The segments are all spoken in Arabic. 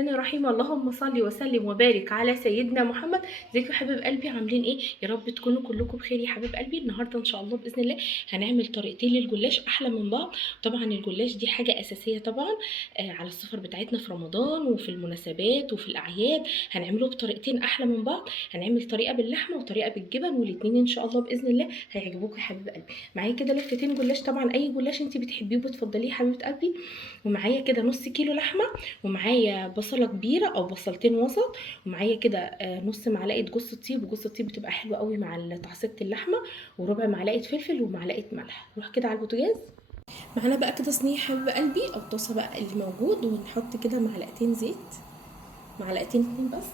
الرحمن الرحيم. اللهم صل وسلم وبارك على سيدنا محمد. ازيكم يا حبايب قلبي، عاملين ايه؟ يا رب تكونوا كلكم بخير يا حبايب قلبي. النهارده ان شاء الله باذن الله هنعمل طريقتين للجلاش احلى من بعض. طبعا الجلاش دي حاجه اساسيه طبعا على السفر بتاعتنا في رمضان وفي المناسبات وفي الاعياد. هنعمله بطريقتين احلى من بعض، هنعمل طريقه باللحمه وطريقه بالجبن، والاثنين ان شاء الله باذن الله هيعجبوكم يا حبايب قلبي. معايا كده لفتين جلاش، طبعا اي جلاش انت بتحبيه وبتفضليه يا حبيبه قلبي. ومعايا كده نص كيلو لحمه، ومعايا بصله كبيره او بصلتين وسط، ومعايا كده نص معلقه جوز الطيب، وجوز الطيب بتبقى حلوه قوي مع تعصيبه اللحمه، وربع معلقه فلفل ومعلقه ملح. نروح كده على البوتاجاز. معانا بقى كده صينيه حبيب قلبي او طاسه بقى اللي موجود، ونحط كده معلقتين زيت، معلقتين اتنين بس،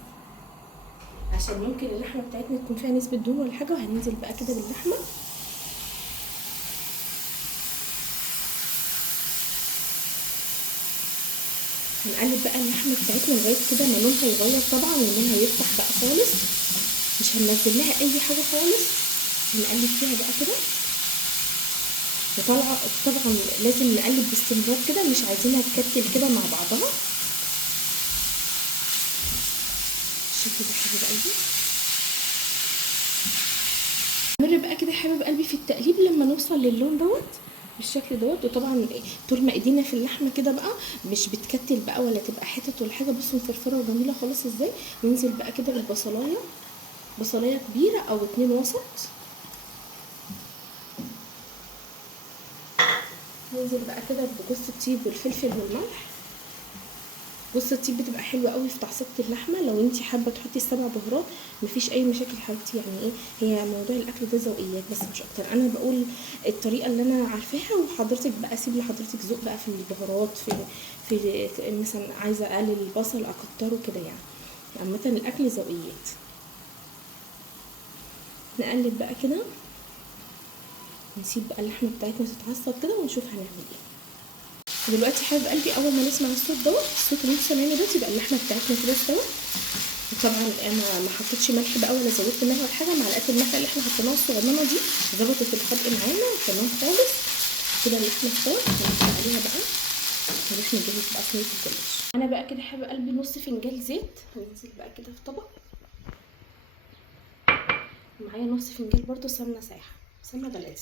عشان ممكن اللحمه بتاعتنا تكون فيها نسبه دهون ولا حاجه. وهننزل بقى كده باللحمه، هنقلب بقى اللحمه بتاعتنا لغايه كده ما لونها يغير طبعا، ولونها يفتح بقى خالص. مش هننزل لها اي حاجه خالص، هنقلب فيها بقى كده. وطالعه طبعا لازم نقلب باستمرار كده، مش عايزينها تكتل كده مع بعضها بالشكل ده حبيب قلبي. نمر بقى كده يا حبيب قلبي في التقليب لما نوصل للون دوت بالشكل دوت. وطبعا طول ما ايدينا في اللحمه كده بقى مش بتكتل بقى ولا تبقى حتت ولا حاجه. بصوا مفرفره وجميله خالص ازاي. ننزل بقى كده بالبصلايه، بصلايه كبيره او اتنين وسط. ننزل بقى كده بجوز الطيب والفلفل والملح. جوز الطيب بتبقى حلوه قوي في تعصيبه اللحمه، لو انت حابه تحطي السبع بهارات مفيش اي مشاكل حبيبتي. يعني ايه، هي موضوع الاكل ده ذوقيات بس مش اكتر. انا بقول الطريقه اللي انا عارفاها، وحضرتك بقى اسيب لحضرتك ذوق بقى في البهارات، في مثلا عايزه اقلل البصل اكتره كده يعني. عامه الاكل ذوقيات. نقلب بقى كده، نسيب بقى اللحمه بتاعتنا تتعصب كده ونشوف هنعمل ايه دلوقتي. حابب قلبي اول ما نسمع الصوت دوت، الصوت اللي انتوا سامعينه ده، يبقى اللحمه بتاعتنا كده استوت. وطبعا انا ما حطيتش ملح بقى ولا زودت ملح ولا حاجه. معلقه الملح اللي احنا حطيناها الصغننه دي ظبطت الخلق معانا تمام خالص. كده اللحمه استوت، هنحط عليها بقى، نروح نجهز بقى صينيه الجلاش. انا بقى كده حابب قلبي نص فنجان زيت، هننزل بقى كده في طبق. معايا نص فنجان برده سمنه سايحه، سمنه بلدي.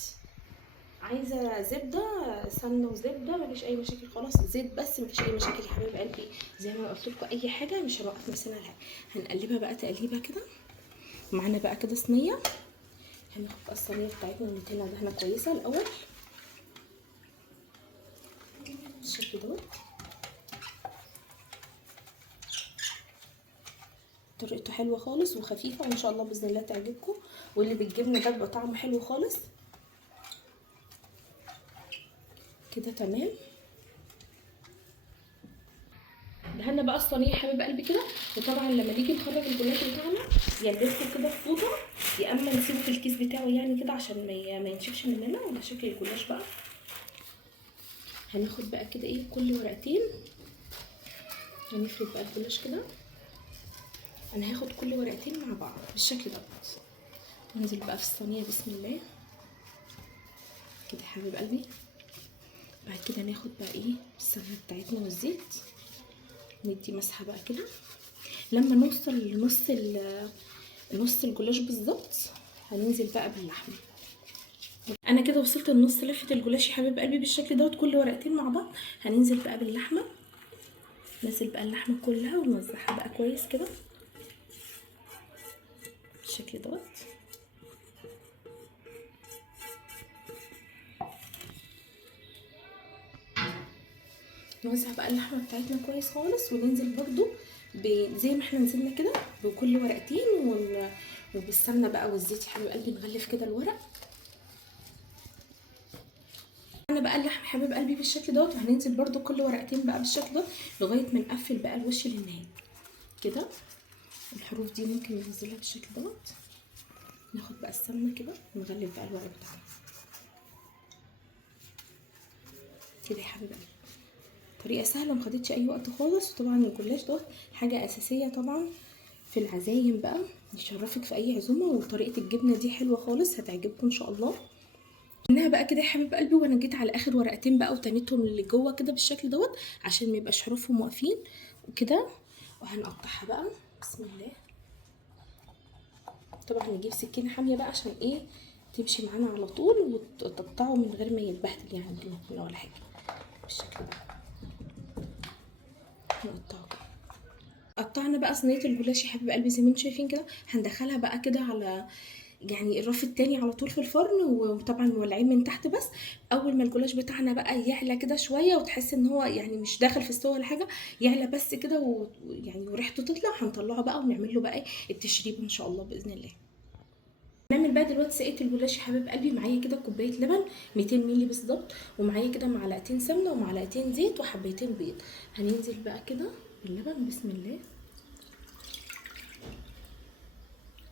عايزه زبده، سمنه وزبده مفيش اي مشاكل خالص. زيت بس مفيش اي مشاكل يا حبايب قلبي. زي ما قلت لكم اي حاجه مش هنوقف نفسنا عليها. هنقلبها بقى تقليبه كده. معانا بقى كده صينيه، هناخد بقى الصينيه بتاعتنا ندهنها دهنه كويسه الاول بالشكل دوت. طريقته حلوه خالص وخفيفه، وان شاء الله باذن الله تعجبكم. واللي بالجبنه ده بيبقى طعمه حلو خالص كده تمام. دهنا بقى الصينيه يا حبايب قلبي كده. وطبعا لما نيجي نخرج الجلاش بتاعنا يا نلفه كده في فوطه، يا اما نسيبه في الكيس بتاعه يعني كده عشان ما ينشفش مننا ولا شكل الجلاش بقى. هناخد بقى كده ايه كل ورقتين، هنفرد بقى الجلاش كده. انا هاخد كل ورقتين مع بعض بالشكل دوت. ننزل بقى في الصينيه بسم الله كده يا حبيب قلبي. بعد كده ناخد بقى ايه السمنه بتاعتنا والزيت، ندي مسحه بقى كده. لما نوصل نص الجلاش بالظبط هننزل بقى باللحمه. انا كده وصلت لنص لفه الجلاش يا حبيب قلبي بالشكل دوت، كل ورقتين مع بعض. هننزل بقى باللحمه، ننزل بقى اللحمه كلها ونوزعها بقى كويس كده بالشكل دوت. نوزع بقى اللحمه بتاعتنا كويس خالص، وننزل برده زي ما احنا نزلنا كده بكل ورقتين وبالسمنه بقى والزيت يا حبيب قلبي. نغلف كده الورق. انا بقى اللحم حبيب قلبي بالشكل دوت، وهننزل برده كل ورقتين بقى بالشكل ده لغايه ما نقفل بقى الوش للنهايه كده. الحروف دي ممكن ننزلها بالشكل دوت. ناخد بقى السمنه كده نغلف بقى الورق بتاعنا كده يا حبيب قلبي. طريقه سهله مخدتش اي وقت خالص. وطبعا الجلاش دوت حاجه اساسيه طبعا في العزايم بقى، يشرفك في اي عزومه. وطريقه الجبنه دي حلوه خالص هتعجبكم ان شاء الله. انها بقى كده يا حبيب قلبي، وانا جيت على اخر ورقتين بقى وتنيتهم اللي جوه كده بالشكل دوت عشان ما يبقاش حروفهم واقفين وكده. وهنقطعها بقى بسم الله. طبعا نجيب سكينه حاميه بقى عشان ايه تمشي معانا على طول وتقطعه من غير ما يتبهدل يعني ولا حاجه بالشكل ده. نقطعه. قطعنا بقى صينيه الجلاش يا حبيب قلبي زي ما انتم شايفين كده. هندخلها بقى كده على يعني الرف التاني على طول في الفرن، وطبعا مولعين من تحت بس. اول ما الجلاش بتاعنا بقى يعلى كده شويه وتحس ان هو يعني مش داخل في السوا ولا حاجه، يعلى بس كده ويعني وريحته تطلع، هنطلعه بقى ونعمل له بقى ايه التشريب ان شاء الله باذن الله. نعمل بقى دلوقتي سقيه الجلاش يا حبيب قلبي. معايا كده كوبايه لبن 200 مللي بالظبط، ومعايا كده معلقتين سمنه ومعلقتين زيت وحبيتين بيض. هننزل بقى كده باللبن بسم الله.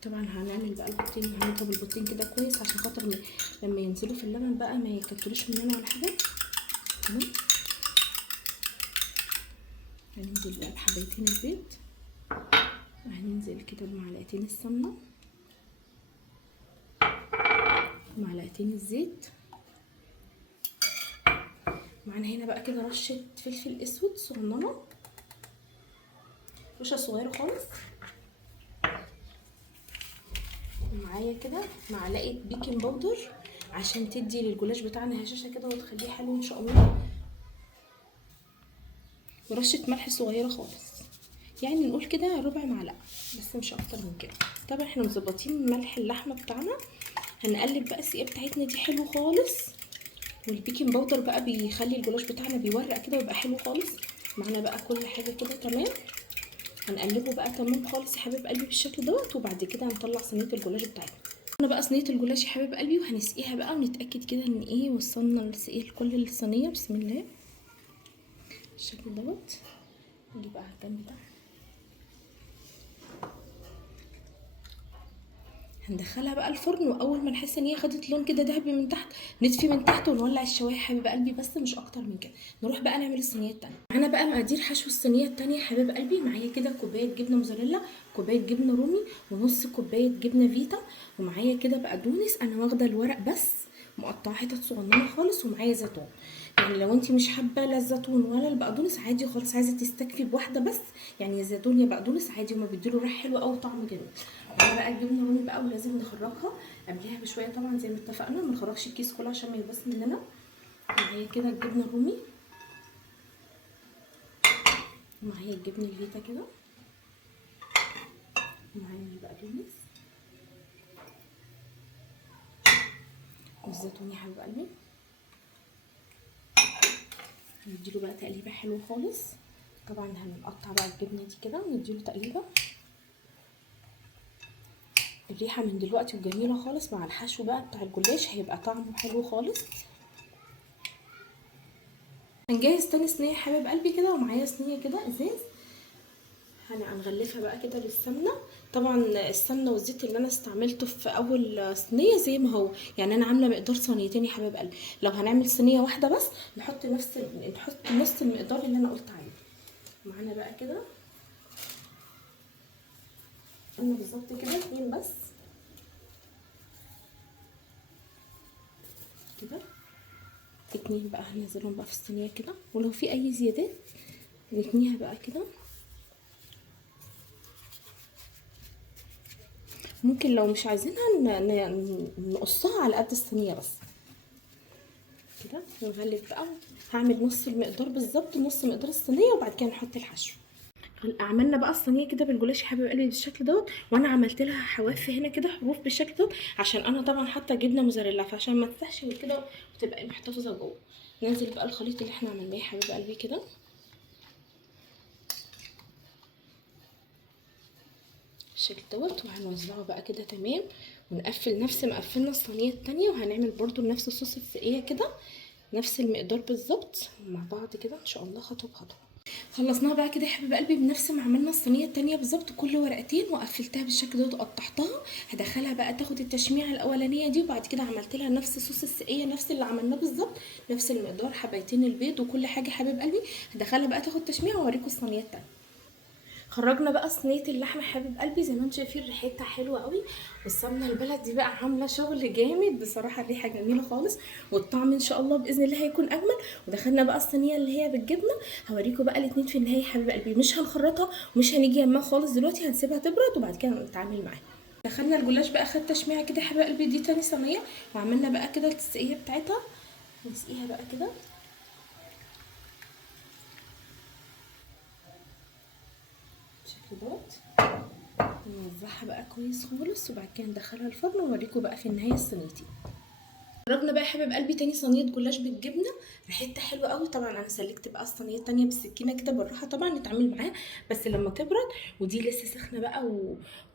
طبعا هنعمل بقى البيضتين، هنضرب البيضتين كده كويس عشان خاطر لما ينزلوا في اللبن بقى ما يكتروش مننا ولا حاجه. تمام. هننزل بقى بحبيتين البيض، وهننزل كده بمعلقتين السمنه ومعلقتين الزيت. معانا هنا بقى كده رشه فلفل اسود صغننه، رشه صغيره خالص. ومعايا كده معلقه بيكنج باودر عشان تدي للجلاش بتاعنا هشاشه كده وتخليه حلو ان شاء الله. ورشه ملح صغيره خالص، يعني نقول كده ربع معلقه بس مش اكتر من كده. طبعا احنا مظبطين ملح اللحمه بتاعنا. هنقلب بقى السقيه بتاعتنا دي حلو خالص، والبيكنج باودر بقى بيخلي الجلاش بتاعنا بيورق كده ويبقى حلو خالص. معانا بقى كل حاجه كده تمام. هنقلبه بقى تمام خالص يا حبيب قلبي بالشكل دوت، وبعد كده هنطلع صينيه الجلاش بتاعتنا. انا بقى صينيه الجلاش يا حبيب قلبي، وهنسقيها بقى ونتاكد كده ان ايه وصلنا السقيه لكل الصينيه بسم الله بالشكل دوت. نجي بقى على الجنب ده، هندخلها بقى الفرن، واول ما نحس ان هي خدت لون كده ذهبي من تحت نطفي من تحت ونولع الشوايه حبيب قلبي بس مش اكتر من كده. نروح بقى نعمل الصينيه التانية. معانا بقى مقادير حشو الصينيه التانية حبيب قلبي. معايا كده كوبايه جبنه موزاريلا، كوبايه جبنه رومي، ونص كوبايه جبنه فيتا، ومعايا كده بقدونس انا واخده الورق بس مقطعه حتت صغننه خالص، ومعايا زيتون. يعني لو انت مش حابه لا الزيتون ولا البقدونس عادي خالص، عايزه تستكفي بواحده بس يعني يا زيتون يا بقدونس عادي، هما بيديله ريحه حلوه قوي وطعم جميل. معانا بقى الجبنه الرومي بقى، ولازم نخرجها قبلها بشويه طبعا زي ما اتفقنا، ما نخرجش الكيس كله عشان ما يبص مننا. معايا كده الجبنه الرومي، ومعايا الجبنه الفيتا كده، ومعايا البقدونس والزيتون يا حبيب قلبي. نديله بقى تقليبه حلوه خالص. طبعا هنقطع بقى الجبنه دي كده ونديله تقليبه. الريحه من دلوقتي وجميله خالص مع الحشو بقى بتاع الجلاش، هيبقى طعمه حلو خالص. هنجهز تاني صينيه يا حبيب قلبي كده، ومعايا صينيه كده ازاز هنغلفها بقى كده بالسمنه. طبعا السمنه والزيت اللي انا استعملته في اول صينيه زي ما هو، يعني انا عامله مقدار صينيتين يا حبيب قلبي. لو هنعمل صينيه واحده بس نحط نص المقدار اللي انا قلت عليه. معانا بقى كده قلنا بالظبط كده 2 بس كده. 2 بقى هننزلهم بقى في الصينيه كده، ولو في اي زيادات نتنيها بقى كده. ممكن لو مش عايزينها نقصها على قد الصينيه بس كده. نغلف بقى، هعمل نص المقدار بالظبط، نص مقدار الصينيه، وبعد كده نحط الحشو. عملنا بقى الصينيه كده بالجلاش يا حبيب قلبي بالشكل دوت، وانا عملت لها حواف هنا كده حروف بالشكل دوت عشان انا طبعا حاطه جبنه موزاريلا، فعشان ما تسحش من كده وتبقى محتفظه جوه. ننزل بقى الخليط اللي احنا عملناه يا حبيب قلبي كده بالشكل دوت، وهنوزعه بقى كده تمام. ونقفل نفس ما قفلنا الصينيه التانية، وهنعمل برده نفس صوص السقيه كده نفس المقدار بالظبط مع بعض كده ان شاء الله خطوه بخطوه. خلصناها بقى كده يا حبيب قلبي بنفس ما عملنا الصينيه التانية بالظبط، كل ورقتين وقفلتها بالشكل ده وقطعتها. هدخلها بقى تاخد التشميعه الاولانيه دي، وبعد كده عملت لها نفس صوص السقيه نفس اللي عملناه بالظبط، نفس المقدار حبايتين البيض وكل حاجه حبيب قلبي. هدخلها بقى تاخد تشميعه واوريكم الصينيه التانية. خرجنا بقى صينيه اللحمه حبيب قلبي، زي ما انتم شايفين ريحتها حلوه قوي، والسمنه البلدي بقى عامله شغل جامد بصراحه، الريحه جميله خالص، والطعم ان شاء الله باذن الله هيكون اجمل. ودخلنا بقى الصينيه اللي هي بالجبنه، هوريكم بقى الاتنين في النهايه حبيب قلبي، مش هنخرطها ومش هنيجي يمها خالص دلوقتي، هنسيبها تبرد وبعد كده نتعامل معاها. دخلنا الجلاش بقى خد تشميعه كده يا حبايب قلبي، دي تاني صينيه، وعملنا بقى كده التسقيه بتاعتها، نسقيها بقى كده بالشكل دوت، نوزعها بقى كويس خالص، وبعد كده ندخلها الفرن واوريكم بقى في النهايه صينيتي. جربنا بقى يا حبايب قلبي تاني صينيه جلاش بالجبنه، ريحتها حلوه قوي. طبعا انا سلكت بقى الصينيه التانيه بالسكينه كده بالراحه طبعا نتعامل معاها بس لما تبرد، ودي لسه سخنه بقى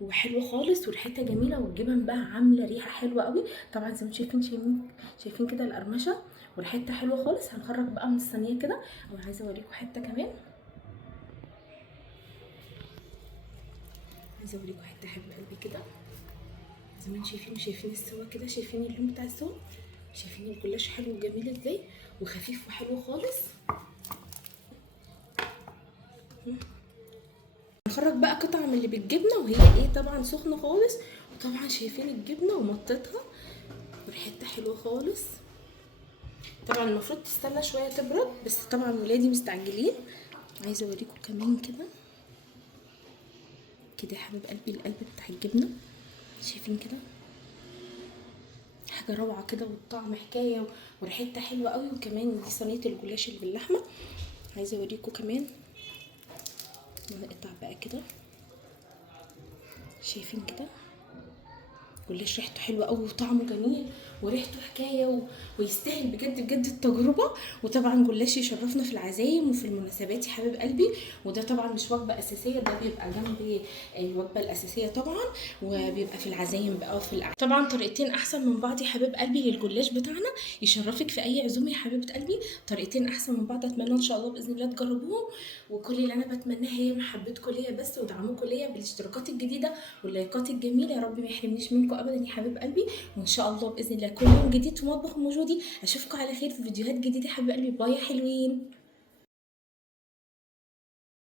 وحلوه خالص وريحتها جميله، والجبن بقى عامله ريحه حلوه قوي. طبعا زي ما شايفين كده القرمشه وريحتها حلوه خالص. هنخرج بقى من الصينيه كده، او عايزه اوريكم حته كمان، عايزه اوريكم حته حبيب قلبي كده، زي ما انتم شايفين السوا كده، شايفين اللون بتاع السوا، شايفين الجلاش حلو وجميل ازاي وخفيف وحلو خالص. نخرج بقى قطعه من اللي بالجبنه وهي ايه طبعا سخنه خالص، وطبعا شايفين الجبنه ومطتها وريحتها حلوه خالص. طبعا المفروض تستنى شويه تبرد، بس طبعا ولادي مستعجلين. عايزه اوريكم كمان كده كده يا حبيب قلبي القلب بتاع الجبنه، شايفين كده حاجه روعه كده، والطعم حكايه وريحتها حلوه قوي. وكمان دي صينيه الجلاش اللي باللحمه، عايزه اوريكم كمان، نقطع بقى كده، شايفين كده جلاش ريحته حلوه قوي وطعمه جميل وريحته حكايه ويستاهل بجد بجد التجربه. وطبعا جلاش يشرفنا في العزايم وفي المناسبات يا حبيب قلبي، وده طبعا مش وجبه اساسيه، ده بيبقى جنب الوجبه الاساسيه طبعا، وبيبقى في العزايم بقى وفي الأعراس. طبعا طريقتين احسن من بعض يا حبيب قلبي للجلاش بتاعنا، يشرفك في اي عزومه يا حبيبه قلبي، طريقتين احسن من بعض. اتمنى ان شاء الله باذن الله تجربوهم، وكل اللي انا بتمناه هي محبتكم ليا بس، ودعمكم ليا بالاشتراكات الجديده واللايكات الجميله، يا رب ما يحرمنيش منكم ابدا يا حبيب قلبي. وان شاء الله باذن الله كل يوم جديد في مطبخ موجودي، اشوفكم على خير في فيديوهات جديده يا حبيب قلبي، باي يا حلوين.